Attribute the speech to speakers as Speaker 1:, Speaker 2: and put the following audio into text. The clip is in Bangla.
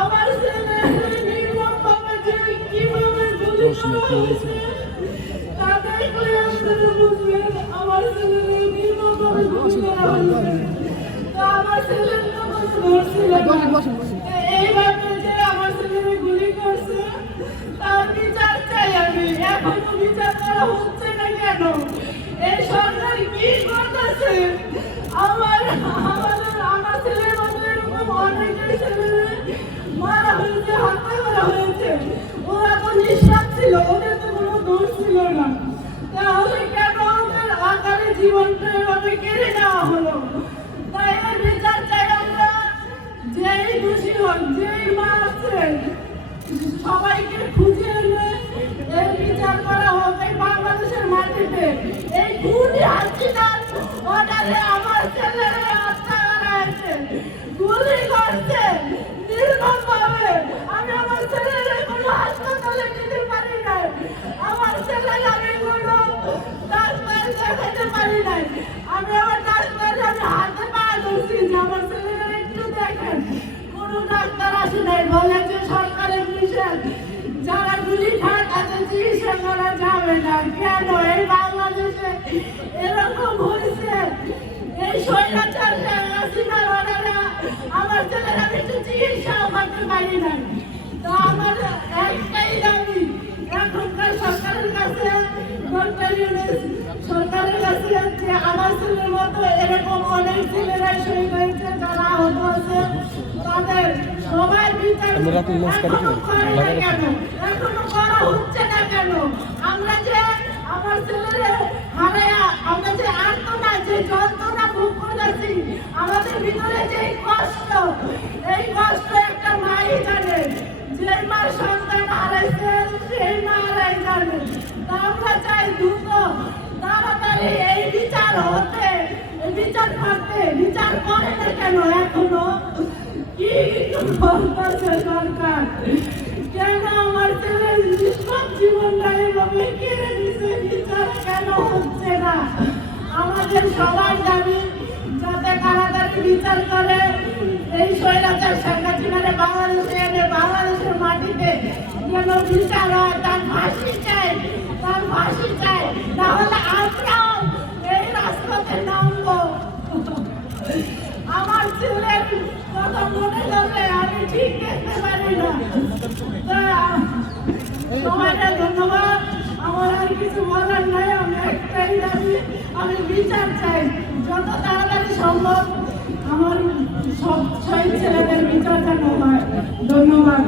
Speaker 1: আমার ছেলে নির্মমভাবে যে কীভাবে গুলি করা তা দেখলে আপনারা বুঝবেন আমার ছেলে নির্মমভাবে গুলি করা হয়েছে। তা আমার ছেলের তো কোনো দোষ ছিল না। এইভাবে যে আমার ছেলেকে গুলি করছে, তার বিচার চাই আমি। এখনও বিচার করা হচ্ছে না কেন? এই সরকার কি করতেছে? আমার, আমাদের নিঃশ্বাস ছিল, ওদের কোনো দোষ ছিল না। তাহলে কেন ওদের আকারে জীবনটা নেওয়া হলো? তাই এর বিচার চাই যেই দোষী হোক যেই মারছে সবাইকে খুঁজে এনে এই বিচার করা হোক এই বাংলাদেশের মাটিতে এই খুনি হাসিনার অর্ডারে আমার ছেলেরা হত্যা করা হয়েছে গুলি করছে নির্মমভাবে আমি আমার ছেলের কোনো হাসপাতালে নিতে পারি না আমার ছেলের আমি কোনো ডাক্তার দেখাতে পারি না আমি আমার ডাক্তার আমি হাতে পা ধরছি, যে আমার ছেলেরা একটু দেখেন। কোনো ডাক্তার আসে নাই, বলে যে সরকারের মিশন যারা গুলি খায় চিকিৎসা করা যাবে না। কেন? এই বাংলাদেশে এরকম হয়েছে। এই স্বৈরাচার আমার ছেলেরা একটু চিকিৎসাও করতে পারি না মতো এরকম অনেক ছেলেরা শহীদ হয়েছে যারা আহত আছে তাদের সবাই বিচার এখনও করে না কেন? এখনও করা হচ্ছে না কেন? আমরা যে আমার ছেলেরে হারায়া আমরা যে আত্মনা যে যন্ত্রণা ভোগ করতেছি আমাদের ভিতরে যে কষ্ট এই কষ্ট একটা মাই জানে। যে মা সন্তান হারাইছে সেই মা হারাই জানে আমরা চাই দ্রুত তাড়াতাড়ি এই বিচার হতে বিচার করতে, বিচার করে কেন? এখনও কি করতেছে সরকার? কেন আমার ছেলের নিষ্পাপ জীবনটা এভাবে কেড়ে নিছে? বিচার কেন হচ্ছে না? আমাদের সবার দাবি যাতে তাড়াতাড়ি বিচার করে, এই স্বৈরাচার সাংঘাতিকারে বাংলাদেশে এনে বাংলাদেশের মাটিতে যেন বিচার হয়, তার ফাঁসি চাই, তার ফাঁসি চাই। নাহলে আমরাও এই রাজপথে নামবো আমার ছেলের কথা মনে করলে আমি ঠিক দেখতে পারি না। সবাইকে ধন্যবাদ। আমার আর কিছু বলার নাই, আমি একটাই দাবি, আমি বিচার চাই। যত তাড়াতাড়ি সম্ভব আমার সব ছয় ছেলেদের বিচার যেন হয়। ধন্যবাদ।